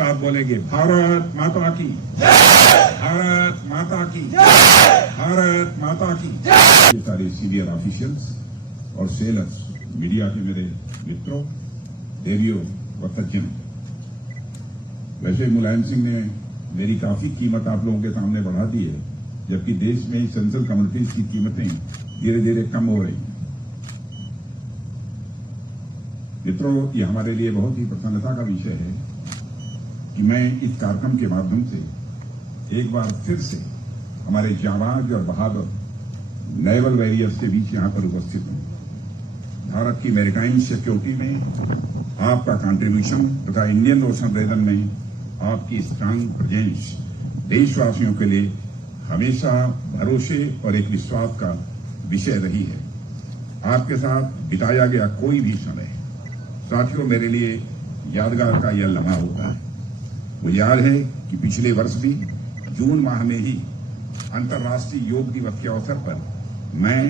साथ बोलेंगे भारत माता की, भारत माता की, भारत माता की। ये सारे सीनियर ऑफिशियल्स और सेलर्स, मीडिया के मेरे मित्रों, देवियों व सज्जनों, वैसे मुलायम सिंह ने मेरी काफी कीमत आप लोगों के सामने बढ़ा दी है, जबकि देश में सेंट्रल कम्युनिटीज की कीमतें धीरे धीरे कम हो रही हैं। मित्रों, ये हमारे लिए बहुत ही प्रसन्नता का विषय है कि मैं इस कार्यक्रम के माध्यम से एक बार फिर से हमारे जांबाज और बहादुर नेवल वॉरियर्स के बीच यहां पर उपस्थित हूं। भारत की मैरीटाइम सिक्योरिटी में आपका कंट्रीब्यूशन तथा इंडियन ओशन रीजन में आपकी स्ट्रांग प्रेजेंस देशवासियों के लिए हमेशा भरोसे और एक विश्वास का विषय रही है। आपके साथ बिताया गया कोई भी समय साथियों मेरे लिए यादगार का यह लम्हा होता है। मुझे याद है कि पिछले वर्ष भी जून माह में ही अंतर्राष्ट्रीय योग दिवस के अवसर पर मैं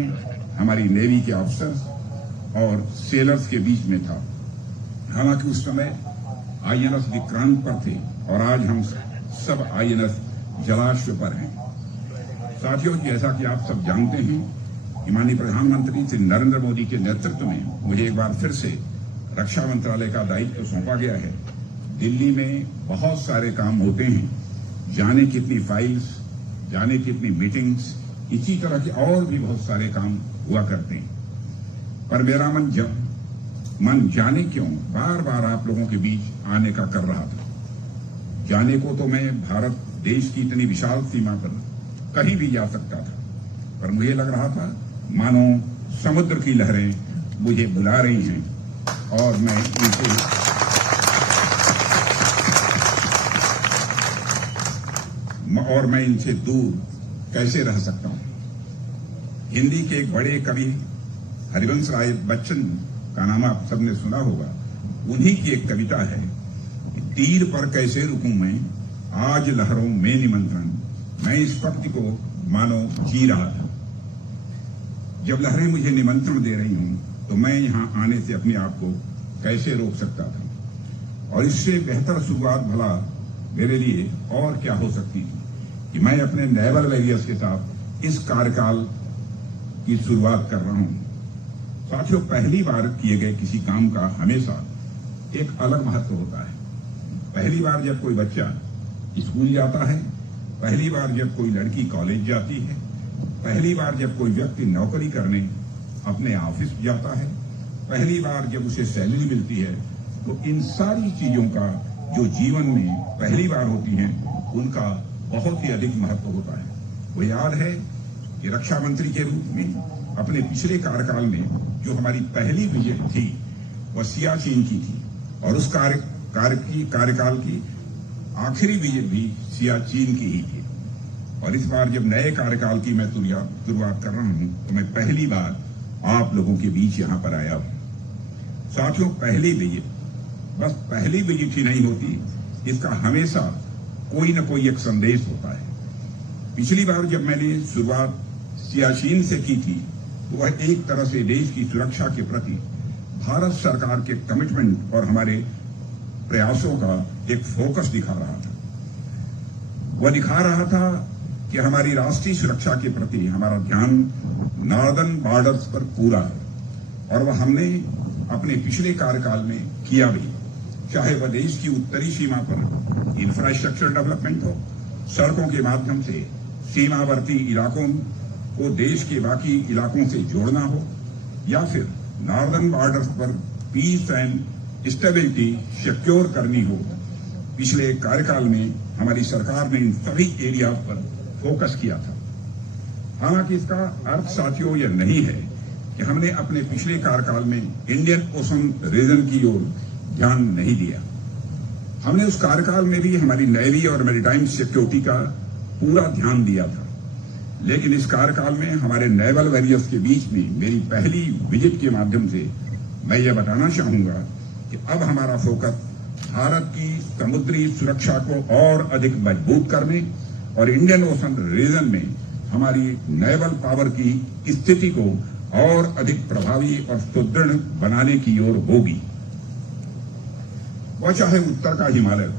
हमारी नेवी के ऑफिसर्स और सेलर्स के बीच में था। हालांकि उस समय आईएनएस विक्रांत पर थे और आज हम सब आईएनएस जलाश्व पर हैं। साथियों, जैसा कि आप सब जानते हैं कि माननीय प्रधानमंत्री श्री नरेंद्र मोदी के नेतृत्व में मुझे एक बार फिर से रक्षा मंत्रालय का दायित्व सौंपा गया है। दिल्ली में बहुत सारे काम होते हैं, जाने कितनी फाइल्स, जाने कितनी मीटिंग्स, इसी तरह के और भी बहुत सारे काम हुआ करते हैं। पर मेरा मन जाने क्यों बार बार आप लोगों के बीच आने का कर रहा था। जाने को तो मैं भारत देश की इतनी विशाल सीमा पर कहीं भी जा सकता था, पर मुझे लग रहा था मानो समुद्र की लहरें मुझे बुला रही हैं और मैं इनसे दूर कैसे रह सकता हूं। हिंदी के एक बड़े कवि हरिवंश राय बच्चन का नाम आप सबने सुना होगा। उन्हीं की एक कविता है, तीर पर कैसे रुकूं मैं, आज लहरों में निमंत्रण। मैं इस पंक्ति को मानो जी रहा था। जब लहरें मुझे निमंत्रण दे रही हूं तो मैं यहां आने से अपने आप को कैसे रोक सकता था। और इससे बेहतर शुरुआत भला मेरे लिए और क्या हो सकती थी कि मैं अपने नेवल वॉरियर्स के साथ इस कार्यकाल की शुरुआत कर रहा हूं। साथियों, पहली बार किए गए किसी काम का हमेशा एक अलग महत्व होता है। पहली बार जब कोई बच्चा स्कूल जाता है, पहली बार जब कोई लड़की कॉलेज जाती है, पहली बार जब कोई व्यक्ति नौकरी करने अपने ऑफिस जाता है, पहली बार जब उसे सैलरी मिलती है, तो इन सारी चीजों का जो जीवन में पहली बार होती हैं, उनका बहुत ही अधिक महत्व होता है। वो याद है कि रक्षा मंत्री के रूप में अपने पिछले कार्यकाल में जो हमारी पहली विजिट थी वह सियाचिन की थी और उस कार्यकाल की आखिरी विजिट भी सियाचिन की ही थी। और इस बार जब नए कार्यकाल की मैं शुरुआत कर रहा हूं तो मैं पहली बार आप लोगों के बीच यहां पर आया हूं। साथियों, पहली विजिट बस पहली विजिट ही नहीं होती, इसका हमेशा कोई न कोई एक संदेश होता है। पिछली बार जब मैंने शुरुआत सियाचिन से की थी तो वह एक तरह से देश की सुरक्षा के प्रति भारत सरकार के कमिटमेंट और हमारे प्रयासों का एक फोकस दिखा रहा था। वह दिखा रहा था कि हमारी राष्ट्रीय सुरक्षा के प्रति हमारा ध्यान नॉर्दर्न बॉर्डर्स पर पूरा है और वह हमने अपने पिछले कार्यकाल में किया भी, चाहे वह देश की उत्तरी सीमा पर इंफ्रास्ट्रक्चर डेवलपमेंट हो, सड़कों के माध्यम से सीमावर्ती इलाकों को देश के बाकी इलाकों से जोड़ना हो, या फिर नॉर्दर्न बॉर्डर्स पर पीस एंड स्टेबिलिटी सिक्योर करनी हो। पिछले कार्यकाल में हमारी सरकार ने इन सभी एरिया पर फोकस किया था। हालांकि इसका अर्थ साथियों यह नहीं है कि हमने अपने पिछले कार्यकाल में इंडियन ओशन रीजन की ओर ध्यान नहीं दिया। हमने उस कार्यकाल में भी हमारी नेवी और मैरीटाइम सिक्योरिटी का पूरा ध्यान दिया था, लेकिन इस कार्यकाल में हमारे नेवल वॉरियर्स के बीच में मेरी पहली विजिट के माध्यम से मैं ये बताना चाहूंगा कि अब हमारा फोकस भारत की समुद्री सुरक्षा को और अधिक मजबूत करने और इंडियन ओशन रीजन में हमारी नेवल पावर की स्थिति को और अधिक प्रभावी और सुदृढ़ बनाने की ओर होगी। वह चाहे उत्तर का हिमालय हो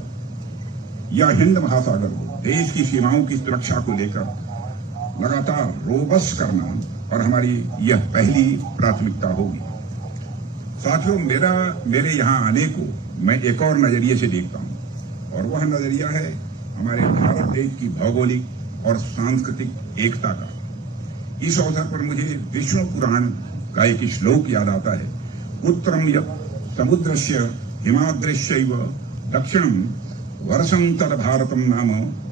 या हिंद महासागर को देश की सीमाओं की सुरक्षा को लेकर लगातार रोबस्ट करना और हमारी यह पहली प्राथमिकता होगी। साथियों, मेरे यहाँ आने को मैं एक और नजरिए से देखता हूं और वह नजरिया है हमारे भारत देश की भौगोलिक और सांस्कृतिक एकता का। इस अवसर पर मुझे विष्णु पुराण का एक श्लोक याद आता है, उत्तरम यत् समुद्रस्य हिमाद्रिश्चैव दक्षिणम वर्षं तद भारतम नाम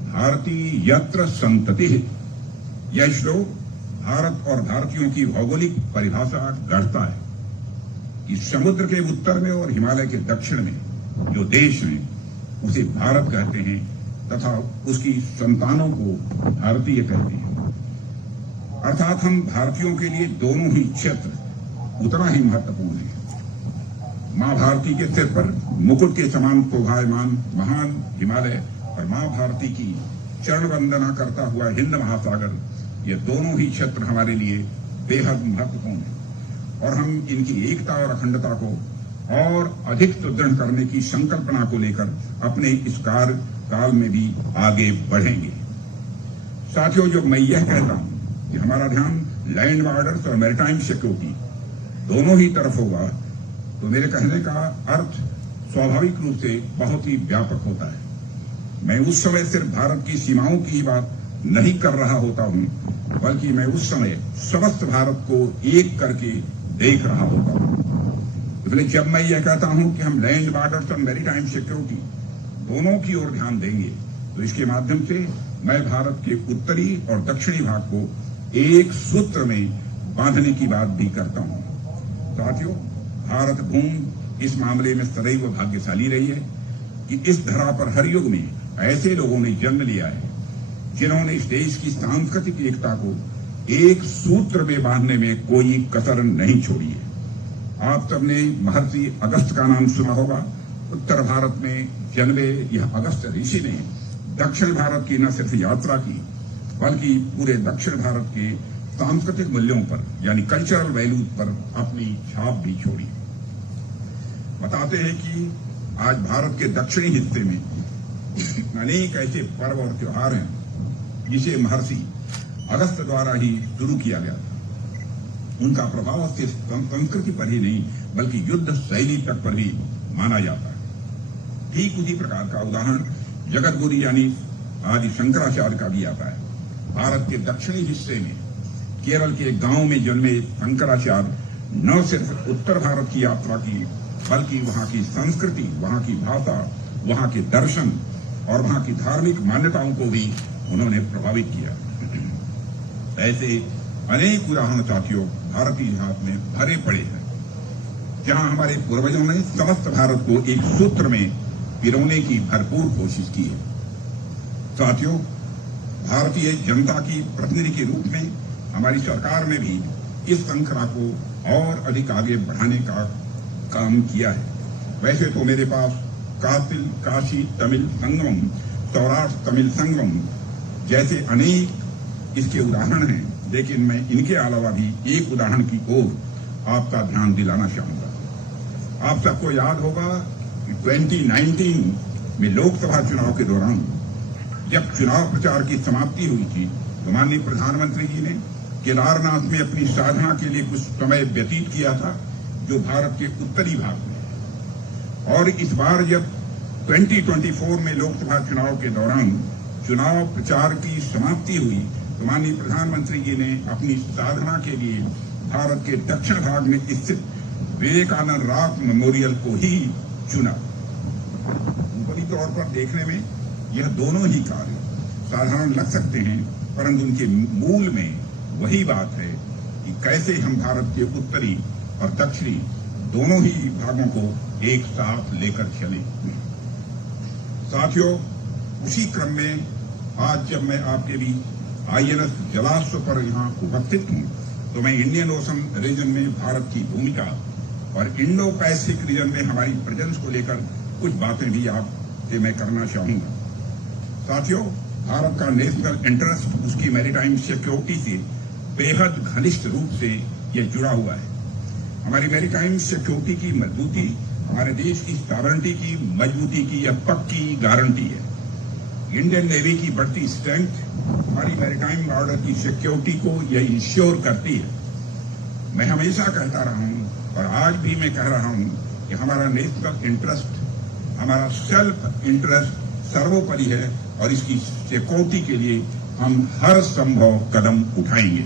भारती यत्र संततिः। यह श्लोक भारत और भारतीयों की भौगोलिक परिभाषा गढ़ता है कि समुद्र के उत्तर में और हिमालय के दक्षिण में जो देश है उसे भारत कहते हैं तथा उसकी संतानों को भारतीय कहते हैं। अर्थात हम भारतीयों के लिए दोनों ही क्षेत्र उतना ही महत्वपूर्ण है। मां भारती के सिर पर मुकुट के समान शोभायमान महान हिमालय और मां भारती की चरण वंदना करता हुआ हिंद महासागर, ये दोनों ही क्षेत्र हमारे लिए बेहद महत्वपूर्ण है और हम इनकी एकता और अखंडता को और अधिक सुदृढ़ करने की संकल्पना को लेकर अपने इस कार्यकाल में भी आगे बढ़ेंगे। साथियों, जब मैं यह कहता हूं कि हमारा ध्यान लैंड बॉर्डर्स और मैरीटाइम सिक्योरिटी दोनों ही तरफ होगा, तो मेरे कहने का अर्थ स्वाभाविक रूप से बहुत ही व्यापक होता है। मैं उस समय सिर्फ भारत की सीमाओं की ही बात नहीं कर रहा होता हूं, बल्कि मैं उस समय समस्त भारत को एक करके देख रहा होता हूं। इसलिए जब मैं यह कहता हूं कि हम लैंड बॉर्डर्स और मैरीटाइम सिक्योरिटी दोनों की ओर ध्यान देंगे, तो इसके माध्यम से मैं भारत के उत्तरी और दक्षिणी भाग को एक सूत्र में बांधने की बात भी करता हूं। साथियों, भारत भूमि इस मामले में सदैव भाग्यशाली रही है कि इस धरा पर हर युग में ऐसे लोगों ने जन्म लिया है जिन्होंने इस देश की सांस्कृतिक एकता को एक सूत्र में बांधने में कोई कसर नहीं छोड़ी है। आप सबने महर्षि अगस्त का नाम सुना होगा। उत्तर भारत में जन्मे यह अगस्त ऋषि ने दक्षिण भारत की न सिर्फ यात्रा की, बल्कि पूरे दक्षिण भारत के सांस्कृतिक मूल्यों पर यानी कल्चरल वैल्यूज पर अपनी छाप भी छोड़ी। बताते हैं कि आज भारत के दक्षिणी हिस्से में अनेक ऐसे पर्व और त्योहार हैं जिसे महर्षि अगस्त द्वारा ही शुरू किया गया था। उनका प्रभाव सिर्फ संस्कृति पर ही नहीं बल्कि युद्ध शैली तक पर भी माना जाता है। ठीक उसी प्रकार का उदाहरण जगतगुरु यानी आदि शंकराचार्य का भी आता है। भारत के दक्षिणी हिस्से में केरल के गांव में जन्मे शंकराचार्य न सिर्फ उत्तर भारत की यात्रा की, बल्कि वहां की संस्कृति, वहां की भाषा, वहां के दर्शन और वहां की धार्मिक मान्यताओं को भी उन्होंने प्रभावित किया। ऐसे अनेक उदाहरण साथियों भारतीय इतिहास में भरे पड़े हैं, जहां हमारे पूर्वजों ने समस्त भारत को एक सूत्र में पिरोने की भरपूर कोशिश की है। साथियों, भारतीय जनता की प्रतिनिधि के रूप में हमारी सरकार ने भी इस श्रृंखला को और अधिक आगे बढ़ाने का काम किया है। वैसे तो मेरे पास काशी तमिल संगम, सौराष्ट्र तमिल संगम जैसे अनेक इसके उदाहरण हैं, लेकिन मैं इनके अलावा भी एक उदाहरण की ओर आपका ध्यान दिलाना चाहूंगा। आप सबको याद होगा कि 2019 में लोकसभा चुनाव के दौरान जब चुनाव प्रचार की समाप्ति हुई थी, तो माननीय प्रधानमंत्री जी ने केदारनाथ में अपनी साधना के लिए कुछ समय व्यतीत किया था, जो भारत के उत्तरी भाग में है। और इस बार जब 2024 में लोकसभा चुनाव के दौरान चुनाव प्रचार की समाप्ति हुई, तो माननीय प्रधानमंत्री जी ने अपनी साधना के लिए भारत के दक्षिण भाग में स्थित विवेकानंद रॉक मेमोरियल को ही चुना। ऊपरी तौर पर देखने में यह दोनों ही कार्य साधारण लग सकते हैं, परंतु उनके मूल में वही बात है कि कैसे हम भारत के उत्तरी और दक्षिणी दोनों ही भागों को एक साथ लेकर चले। साथियों, उसी क्रम में आज जब मैं आपके बीच आईएनएस जलाश्व पर यहाँ उपस्थित हूँ, तो मैं इंडियन ओशन रीजन में भारत की भूमिका और इंडो पैसिफिक रीजन में हमारी प्रेजेंस को लेकर कुछ बातें भी आपसे मैं करना चाहूंगा। साथियों, भारत का नेशनल इंटरेस्ट उसकी मैरीटाइम सिक्योरिटी से बेहद घनिष्ठ रूप से यह जुड़ा हुआ है। हमारी मैरीटाइम सिक्योरिटी की मजबूती हमारे देश की सॉवरेनिटी की मजबूती की यह पक्की गारंटी है। इंडियन नेवी की बढ़ती स्ट्रेंथ हमारी मैरीटाइम बॉर्डर की सिक्योरिटी को यह इंश्योर करती है। मैं हमेशा कहता रहा हूं और आज भी मैं कह रहा हूं कि हमारा नेशनल इंटरेस्ट, हमारा सेल्फ इंटरेस्ट सर्वोपरि है और इसकी सिक्योरिटी के लिए हम हर संभव कदम उठाएंगे।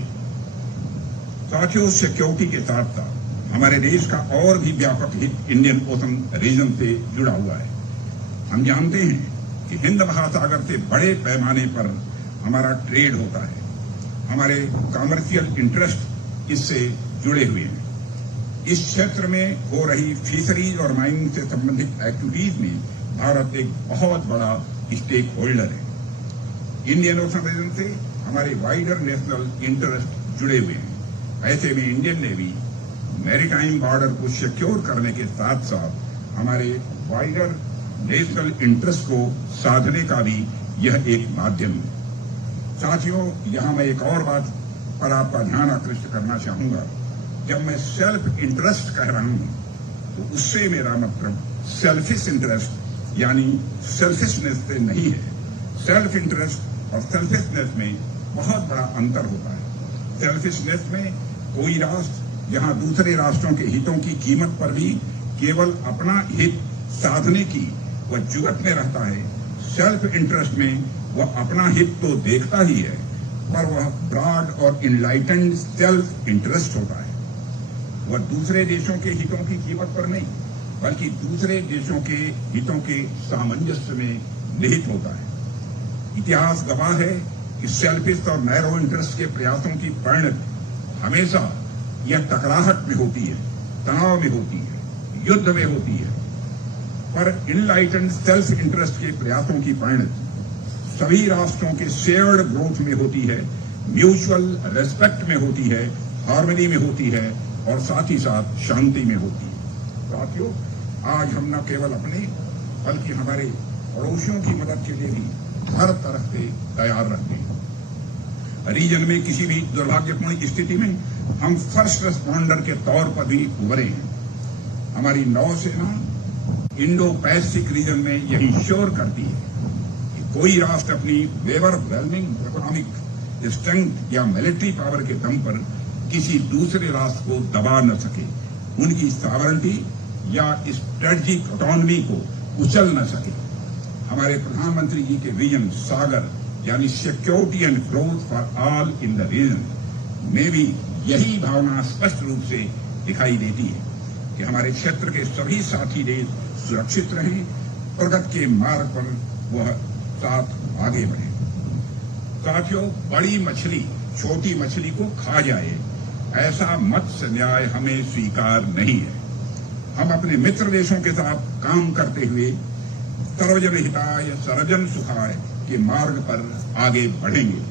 साथियों, सिक्योरिटी के साथ साथ हमारे देश का और भी व्यापक हित इंडियन ओशन रीजन से जुड़ा हुआ है। हम जानते हैं कि हिंद महासागर से बड़े पैमाने पर हमारा ट्रेड होता है, हमारे कमर्शियल इंटरेस्ट इससे जुड़े हुए हैं। इस क्षेत्र में हो रही फिशरीज और माइनिंग से संबंधित एक्टिविटीज में भारत एक बहुत बड़ा स्टेक होल्डर है। इंडियन ओशन रीजन से हमारे वाइडर नेशनल इंटरेस्ट जुड़े हुए हैं। ऐसे में इंडियन नेवी मैरीटाइम बॉर्डर को सिक्योर करने के साथ साथ हमारे वाइडर नेशनल इंटरेस्ट को साधने का भी यह एक माध्यम है। साथियों, यहां मैं एक और बात पर आपका ध्यान आकृष्ट करना चाहूंगा। जब मैं सेल्फ इंटरेस्ट कह रहा हूं तो उससे मेरा मतलब सेल्फिश इंटरेस्ट यानी सेल्फिशनेस से नहीं है। सेल्फ इंटरेस्ट और सेल्फिशनेस में बहुत बड़ा अंतर होता है। सेल्फिशनेस में कोई राष्ट्र जहां दूसरे राष्ट्रों के हितों की कीमत पर भी केवल अपना हित साधने की वह जुगत में रहता है। सेल्फ इंटरेस्ट में वह अपना हित तो देखता ही है, पर वह ब्रॉड और इनलाइटेंड सेल्फ इंटरेस्ट होता है। वह दूसरे देशों के हितों की कीमत पर नहीं, बल्कि दूसरे देशों के हितों के सामंजस्य में निहित होता है। इतिहास गवाह है कि सेल्फिश और नैरो इंटरेस्ट के प्रयासों की परिणति हमेशा यह टकराहट में होती है, तनाव में होती है, युद्ध में होती है। पर इनलाइटेंड सेल्फ इंटरेस्ट के प्रयासों की परिणति सभी राष्ट्रों के शेयर्ड ग्रोथ में होती है, म्यूचुअल रेस्पेक्ट में होती है, हार्मनी में होती है और साथ ही साथ शांति में होती है। साथियों, आज हम न केवल अपने बल्कि हमारे पड़ोसियों की मदद के लिए भी हर तरह से तैयार रहते हैं। रीजन में किसी भी दुर्भाग्यपूर्ण स्थिति में हम फर्स्ट रिस्पॉन्डर के तौर पर भी उभरे हैं। हमारी नौसेना इंडो पैसिफिक रीजन में यही श्योर करती है कि कोई राष्ट्र अपनी ओवरवेलमिंग इकोनॉमिक स्ट्रेंथ या मिलिट्री पावर के दम पर किसी दूसरे राष्ट्र को दबा न सके, उनकी सॉवरेनिटी या स्ट्रेटेजिक ऑटोनॉमी को कुचल न सके। हमारे प्रधानमंत्री जी के विजन सागर यानी security and growth for all in the region में भी यही भावना स्पष्ट रूप से दिखाई देती है कि हमारे क्षेत्र के सभी साथी देश सुरक्षित रहें, प्रगति के मार्ग पर वह साथ आगे बढ़े। साथियों, बड़ी मछली छोटी मछली को खा जाए, ऐसा मत्स्य न्याय हमें स्वीकार नहीं है। हम अपने मित्र देशों के साथ काम करते हुए सर्वजन हिताय सर्वजन सुखाय के मार्ग पर आगे बढ़ेंगे।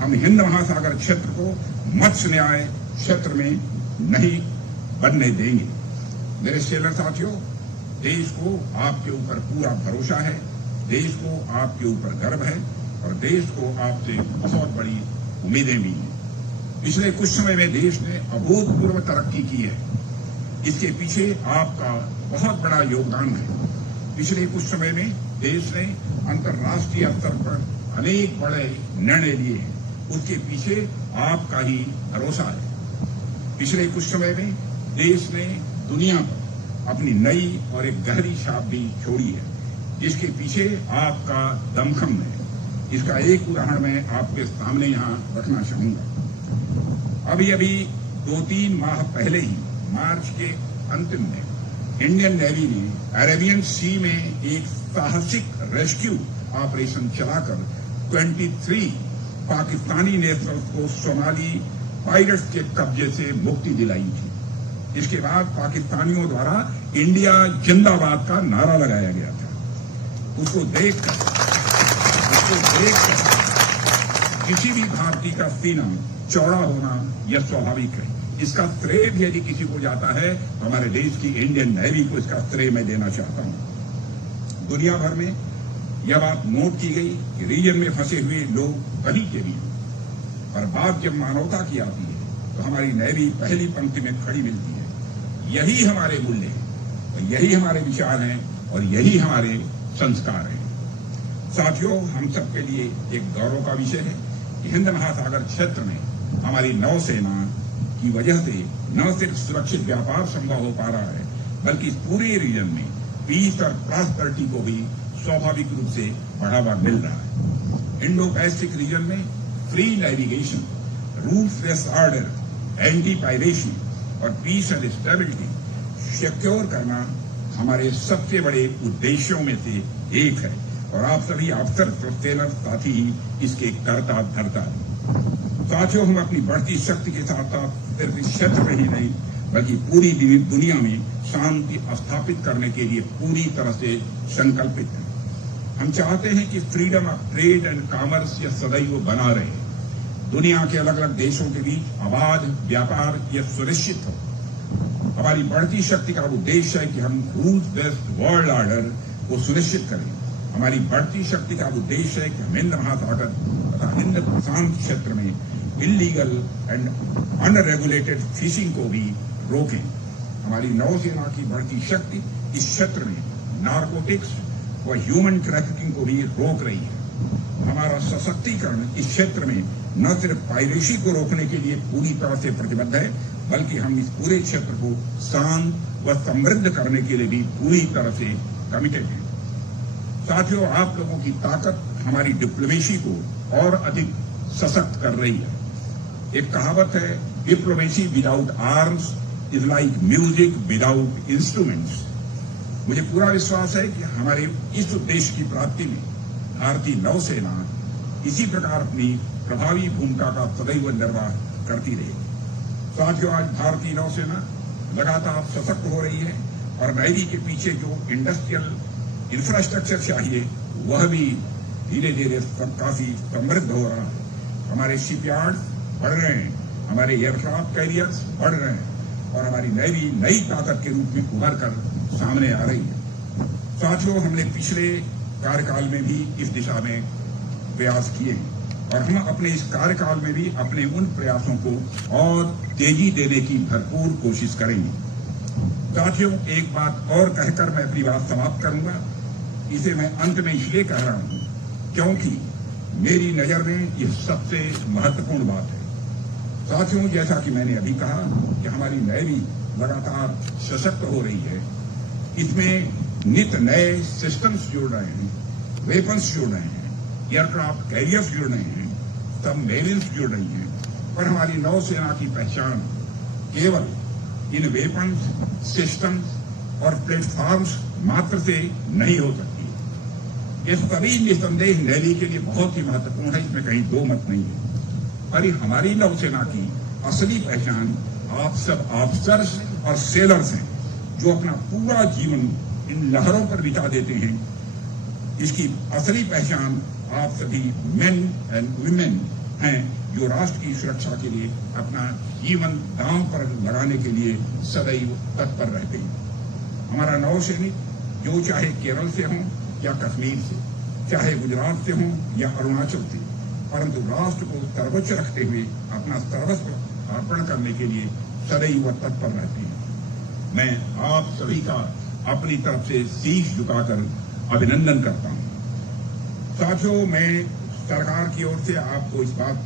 हम हिंद महासागर क्षेत्र को मत्स्य न्याय क्षेत्र में नहीं बनने देंगे। मेरे सेलर साथियों, देश को आपके ऊपर पूरा भरोसा है, देश को आपके ऊपर गर्व है और देश को आपसे बहुत बड़ी उम्मीदें भी हैं। पिछले कुछ समय में देश ने अभूतपूर्व तरक्की की है। इसके पीछे आपका बहुत बड़ा योगदान है। पिछले कुछ समय में देश ने अंतर्राष्ट्रीय स्तर पर अनेक बड़े निर्णय लिए हैं, उसके पीछे आपका ही भरोसा है। पिछले कुछ समय में देश ने दुनिया पर अपनी नई और एक गहरी छाप भी छोड़ी है, जिसके पीछे आपका दमखम है। इसका एक उदाहरण मैं आपके सामने यहाँ रखना चाहूंगा। अभी अभी 2-3 माह पहले ही मार्च के अंतिम में इंडियन नेवी ने अरेबियन सी में एक साहसिक रेस्क्यू ऑपरेशन चलाकर 23 पाकिस्तानी नेशनल्स को सोमाली पायरेट्स के कब्जे से मुक्ति दिलाई थी। इसके बाद पाकिस्तानियों द्वारा इंडिया जिंदाबाद का नारा लगाया गया था। उसको देखकर किसी भी भारतीय का सीना चौड़ा होना यह स्वाभाविक है। इसका श्रेय भी यदि किसी को जाता है तो हमारे देश की इंडियन नेवी को इसका श्रेय मैं देना चाहता हूं। दुनिया भर में यह बात नोट की गई कि रीजन में फंसे हुए लोग कहीं के भी हों, पर बात जब मानवता की आती है तो हमारी नेवी पहली पंक्ति में खड़ी मिलती है। यही हमारे मूल्य हैं और यही हमारे विचार हैं और यही हमारे संस्कार हैं। साथियों, हम सबके लिए एक गौरव का विषय है कि हिंद महासागर क्षेत्र में हमारी नौसेना की वजह से न सिर्फ सुरक्षित व्यापार संभव हो पा रहा है, बल्कि इस पूरे रीजन में पीस और प्रॉस्पेरिटी को भी स्वाभाविक रूप से बढ़ावा मिल रहा है। इंडो पैसिफिक रीजन में free navigation, rules based order, anti piracy और पीस एंड स्टेबिलिटी सिक्योर करना हमारे सबसे बड़े उद्देश्यों में से एक है और आप सभी अफसर सेलर साथी ही इसके कर्ता धर्ता हैं। साथियों, हम अपनी बढ़ती शक्ति के साथ साथ सिर्फ इस क्षेत्र में ही नहीं बल्कि पूरी दुनिया में शांति स्थापित करने के लिए पूरी तरह से संकल्पित हैं। हम चाहते हैं कि freedom of trade and commerce यह सदैव बना रहे। दुनिया के अलग अलग देशों के बीच अबाध व्यापार यह सुनिश्चित हो। हमारी बढ़ती शक्ति का उद्देश्य है कि हम रूल्स बेस्ड वर्ल्ड ऑर्डर को सुनिश्चित करें। हमारी बढ़ती शक्ति का उद्देश्य है कि हम हिंद महासागर तथा हिंद प्रशांत क्षेत्र में इलीगल एंड अनरेगुलेटेड फिशिंग को भी रोकें। हमारी नौसेना की बढ़ती शक्ति इस क्षेत्र में नारकोटिक्स व ह्यूमन ट्रैफिकिंग को भी रोक रही है। हमारा सशक्तिकरण इस क्षेत्र में न सिर्फ पायरेसी को रोकने के लिए पूरी तरह से प्रतिबद्ध है, बल्कि हम इस पूरे क्षेत्र को शांत व समृद्ध करने के लिए भी पूरी तरह से कमिटेड हैं। साथियों, आप लोगों की ताकत हमारी डिप्लोमेसी को और अधिक सशक्त कर रही है। एक कहावत है, diplomacy without arms is like music without instruments. मुझे पूरा विश्वास है कि हमारे इस उद्देश्य की प्राप्ति में भारतीय नौसेना इसी प्रकार अपनी प्रभावी भूमिका का सदैव निर्वाह करती रहेगी। साथियों, आज भारतीय नौसेना लगातार सशक्त हो रही है और नेवी के पीछे जो इंडस्ट्रियल इंफ्रास्ट्रक्चर चाहिए वह भी धीरे धीरे काफी समृद्ध हो रहा है। हमारे शिपयार्ड बढ़ रहे हैं, हमारे एयरक्राफ्ट कैरियर्स बढ़ रहे हैं और हमारी नेवी नई ताकत के रूप में उभर कर सामने आ रही है। साथियों, हमने पिछले कार्यकाल में भी इस दिशा में प्रयास किए हैं और हम अपने इस कार्यकाल में भी अपने उन प्रयासों को और तेजी देने की भरपूर कोशिश करेंगे। साथियों, एक बात और कहकर मैं अपनी बात समाप्त करूंगा। इसे मैं अंत में इसलिए कह रहा हूं क्योंकि मेरी नजर में यह सबसे महत्वपूर्ण बात है। साथियों, जैसा कि मैंने अभी कहा कि हमारी नेवी लगातार सशक्त हो रही है, इसमें नित नए सिस्टम्स जुड़ रहे हैं, वेपन्स जुड़ रहे हैं, एयरक्राफ्ट कैरियर्स जुड़ रहे हैं, सबमरीन्स जुड़ रही हैं और हमारी नौसेना की पहचान केवल इन वेपन्स, सिस्टम्स और प्लेटफॉर्म्स मात्र से नहीं हो सकती। ये सभी निसंदेह नेवी के लिए बहुत ही महत्वपूर्ण है, इसमें कहीं दो मत नहीं है। पर हमारी नौसेना की असली पहचान आप सब ऑफिसर्स और सेलर्स हैं जो अपना पूरा जीवन इन लहरों पर बिता देते हैं। इसकी असली पहचान आप सभी मेन एंड वुमेन हैं जो राष्ट्र की सुरक्षा के लिए अपना जीवन दांव पर लगाने के लिए सदैव तत्पर रहते हैं। हमारा नौसैनिक जो चाहे केरल से हों या कश्मीर से, चाहे गुजरात से हों या अरुणाचल से, परंतु राष्ट्र को सर्वोच्च रखते हुए अपना सर्वस्व अर्पण करने के लिए सदैव तत्पर रहते हैं। मैं आप सभी का अपनी तरफ से शीश झुकाकर अभिनंदन करता हूं। साथियों, मैं सरकार की ओर से आपको इस बात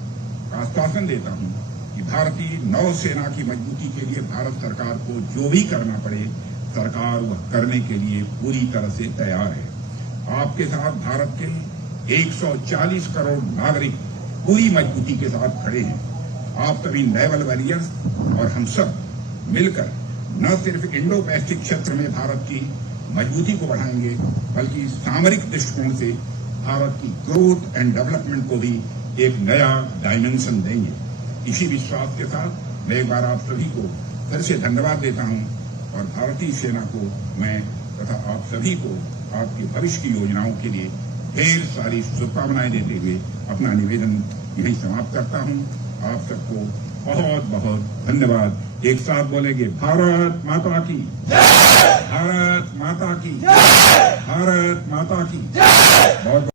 का आश्वासन देता हूं कि भारतीय नौसेना की मजबूती के लिए भारत सरकार को जो भी करना पड़े, सरकार वह करने के लिए पूरी तरह से तैयार है। आपके साथ भारत के 140 करोड़ नागरिक पूरी मजबूती के साथ खड़े हैं। आप सभी नेवल वॉरियर्स और हम सब मिलकर न सिर्फ इंडो पैसिफिक क्षेत्र में भारत की मजबूती को बढ़ाएंगे, बल्कि सामरिक दृष्टिकोण से भारत की ग्रोथ एंड डेवलपमेंट को भी एक नया डायमेंशन देंगे। इसी विश्वास के साथ मैं एक बार आप सभी को फिर से धन्यवाद देता हूं और भारतीय सेना को मैं तथा आप सभी को आपकी भविष्य की योजनाओं के लिए ढेर सारी शुभकामनाएं देते हुए अपना निवेदन यहीं समाप्त करता हूं। आप सबको बहुत बहुत धन्यवाद। एक साथ बोलेंगे, भारत माता की जय, भारत माता की जय, भारत माता की जय। बहुत